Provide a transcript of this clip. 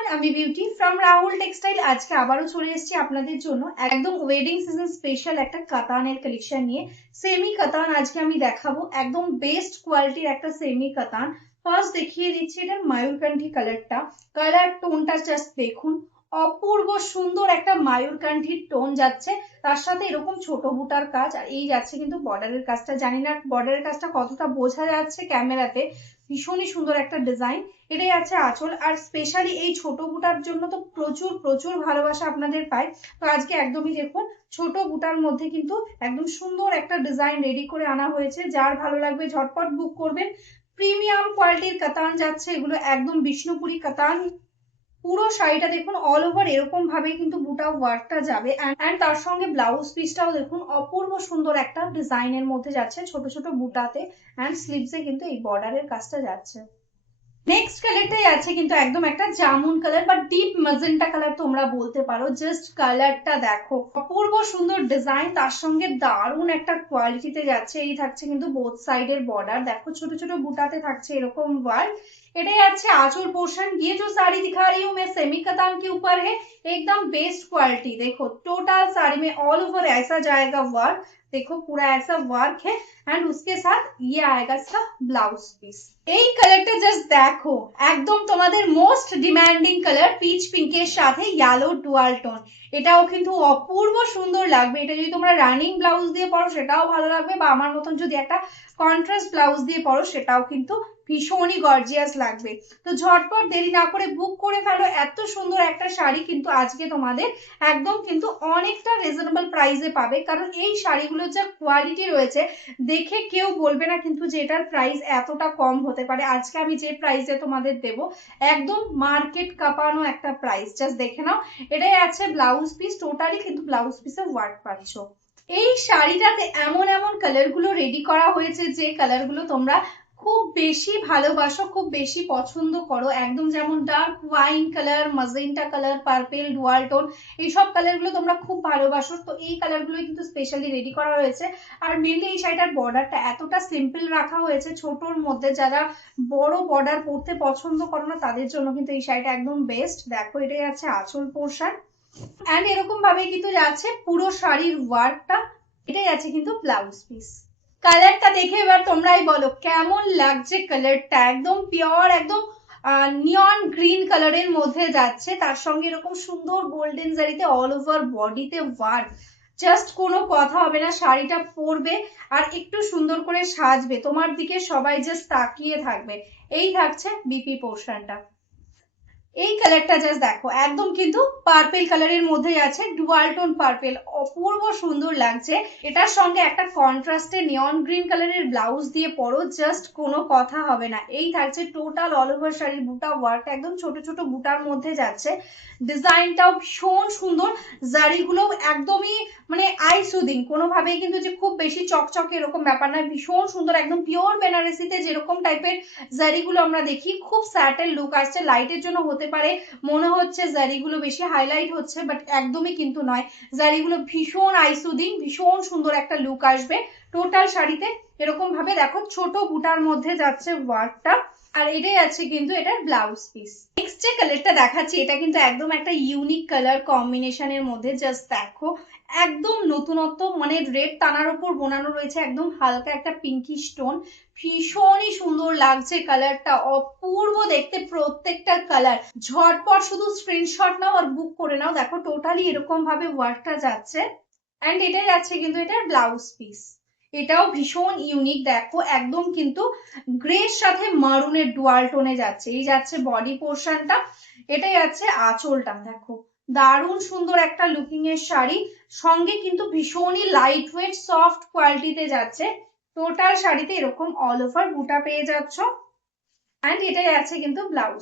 Everyone, আমি beauty from Rahul textile. আজকে আবারও চলে এসেছি আপনাদের জন্য একদম ওয়েডিং সিজন স্পেশাল একটা কাতানের কালেকশন নিয়ে। সেমি কাতান আজকে আমি দেখাবো, একদম বেস্ট কোয়ালিটির একটা সেমি কাতান। ফার্স্ট দেখিয়ে দিচ্ছি এটার ময়ূরকান্ঠি কালারটা। কালার টোনটা জাস্ট দেখুন, অপূর্ব সুন্দর একটা ময়ূরকান্ঠির টোন যাচ্ছে, তার সাথে এরকম ছোট বুটার কাজ, আর এই যাচ্ছে কিন্তু বর্ডারের কাজটা। জানি না বর্ডারের কাজটা কতটা বোঝা যাচ্ছে ক্যামেরাতে, ভীষণই সুন্দর একটা ডিজাইন। এটাই আছে আঁচল, আর স্পেশালি এই ছোট বুটার জন্য তো প্রচুর প্রচুর ভালোবাসা আপনাদের পাই। তো আজকে একদমই দেখুন ছোট বুটার মধ্যে কিন্তু একদম সুন্দর একটা ডিজাইন রেডি করে আনা হয়েছে। যার ভালো লাগবে ঝটপট বুক করবেন। প্রিমিয়াম কোয়ালিটির কাতান যাচ্ছে এগুলো, একদম বিষ্ণুপুরি কাতান। পুরো শাড়িটা দেখুন অল ওভার এরকম ভাবে কিন্তু বুটা ওয়ার্কটা যাবে, এন্ড তার সঙ্গে ব্লাউজ পিসটাও দেখুন অপূর্ব সুন্দর একটা ডিজাইনের মধ্যে যাচ্ছে ছোট ছোট বুটাতে, এন্ড স্লিভসে কিন্তু এই বর্ডারের কাজটা যাচ্ছে। নেক্সট কালারটাই আছে কিন্তু একদম একটা জামুন কালার বা ডিপ ম্যাজেন্টা কালার তোমরা বলতে পারো। জাস্ট কালারটা দেখো, অপূর্ব সুন্দর ডিজাইন, তার সঙ্গে দারুণ একটা কোয়ালিটিতে যাচ্ছে। এই থাকছে কিন্তু বোথ সাইডের বর্ডার, দেখো ছোট ছোট বুটাতে থাকছে এরকম ওয়ার্ক। এটাই আছে आंचल पोर्शन। ये जो साड़ी दिखा रही हूँ मैं सेमी कतान के ऊपर है, एकदम बेस्ट क्वालिटी। देखो टोटल साड़ी में ऑल ओवर ऐसा जाएगा वर्क, देखो पूरा ऐसा वर्क है, एंड उसके साथ ये आएगा इसका ब्लाउज पीस। এই কালারটা জাস্ট দেখো, একদম তোমাদের মোস্ট ডিমান্ডিং কালার পিচ পিঙ্কের সাথে ইয়েলো ডুয়াল টোন। এটাও কিন্তু অপূর্ব সুন্দর লাগবে। এটা যদি তোমরা রানিং ব্লাউজ দিয়ে পরো সেটাও ভালো লাগবে, বা আমার মতন যদি একটা কন্ট্রাস্ট ব্লাউজ দিয়ে পরো সেটাও কিন্তু ভীষণই গর্জিয়াস লাগবে। তো ঝটপট দেরি না করে বুক করে ফেলো। এত সুন্দর একটা শাড়ি কিন্তু আজকে তোমাদের একদম কিন্তু অনেকটা রিজনেবল প্রাইসে পাবে, কারণ এই শাড়িগুলোর যা কোয়ালিটি রয়েছে দেখে কেউ বলবে না কিন্তু যে এটার প্রাইস এতটা কম হতে পারে। আজকে আমি যে প্রাইসে তোমাদের দেব একদম মার্কেট কাঁপানো একটা প্রাইস, জাস্ট দেখে নাও। এটাই আছে ব্লাউজ পিস, টোটালি কিন্তু ব্লাউজ পিসে ওয়ার্ক পাচ্ছ। এই শাড়িটাতে এমন এমন কালার গুলো রেডি করা হয়েছে যে কালার গুলো তোমরা খুব বেশি ভালোবাসো, খুব বেশি পছন্দ করো। একদম যেমন dark wine colour, magenta colour, purple, dual tone, এইসব কালার গুলো তোমরা খুব ভালোবাসো। তো এই কালার গুলো কিন্তু স্পেশালি রেডি করা হয়েছে। আর মেনলি এই শাড়িটার বর্ডারটা এতটা সিম্পল রাখা হয়েছে ছোটর মধ্যে, যারা বড় বর্ডার পরতে পছন্দ করো না তাদের জন্য কিন্তু এই শাড়িটা একদম বেস্ট। দেখো এটাই আছে আঁচল পোর্শন, এন্ড এরকম ভাবে কিন্তু যাচ্ছে পুরো শাড়ির ওয়ার্কটা। এটাই আছে কিন্তু ব্লাউজ পিস। কালারটা দেখে এবার তোমরাই বলো কেমন লাগছে কালারটা। একদম পিওর, একদম নিয়ন গ্রিন কালারের মধ্যে যাচ্ছে, তার সঙ্গে এরকম সুন্দর গোল্ডেন জারিতে অল ওভার বডিতে ওয়ার্ক। জাস্ট কোনো কথা হবে না, শাড়িটা পরবে আর একটু সুন্দর করে সাজবে, তোমার দিকে সবাই জাস্ট তাকিয়ে থাকবে। এই থাকছে বিপি পোর্শনটা। এই কালারটা জাস্ট দেখো, একদম কিন্তু পার্পেল কালারের মধ্যে আছে, ডুয়াল টোন পার্পেল, অপূর্ব সুন্দর লাগছে। এটার সঙ্গে একটা কন্ট্রাস্টে নিয়ন গ্রিন কালারের ব্লাউজ দিয়ে পরো, জাস্ট কোনো কথা হবে না। এই থাকছে টোটাল অল ওভার শাড়ির বুটা ওয়ার্ক, একদম ছোট ছোট বুটার মধ্যে যাচ্ছে। ডিজাইনটাও ভীষণ সুন্দর, জারিগুলো একদমই মানে আই সুদিং, কোনোভাবেই কিন্তু যে খুব বেশি চকচকে এরকম ব্যাপার নয়, ভীষণ সুন্দর। একদম পিওর বেনারসিতে যেরকম টাইপের জারিগুলো আমরা দেখি, খুব স্যাটেল লুক আসছে। লাইটের জন্য হতে পারে মনে হচ্ছে জারিগুলো বেশি হাইলাইট হচ্ছে, বাট একদমই কিন্তু নয়। জারিগুলো ভীষণ আইসুদিং, ভীষণ সুন্দর একটা লুক আসবে টোটাল শাড়িতে। এরকম ভাবে দেখো ছোট বুটার মধ্যে যাচ্ছে ওয়ার্কটা, আর এটাই আছে কিন্তু এটার ব্লাউজ পিস। নেক্সট যে কালারটা দেখাচ্ছি এটা কিন্তু একদম একটা ইউনিক কালার কম্বিনেশনের মধ্যে, জাস্ট দেখো একদম নতুনত্ব, মানে রেড টানার উপর বোনানো রয়েছে একদম হালকা একটা পিঙ্কিশ টোন। ভীষণই সুন্দর লাগছে কালারটা, অপূর্ব দেখতে প্রত্যেকটা কালার। ঝটপট শুধু স্ক্রিনশট নাও আর বুক করে নাও। দেখো টোটালি এরকম ভাবে ওয়ার্কটা যাচ্ছে, এন্ড এটাই যাচ্ছে কিন্তু এটার ব্লাউজ পিস। এটাও ভীষণ ইউনিক, দেখো একদম কিন্তু গ্রের সাথে মারুনের ডুয়াল টোনে যাচ্ছে। এই যাচ্ছে বডি পোর্শনটা, এটাই আছে আঁচলটা। দেখো দারুণ সুন্দর একটা লুকিং এর শাড়ি, সঙ্গে কিন্তু ভীষণই লাইট ওয়েট সফট কোয়ালিটিতে যাচ্ছে। টোটাল শাড়িতে এরকম অল ওভার বুটা পেয়ে যাচ্ছ, এন্ড এটাই আছে কিন্তু ব্লাউজ।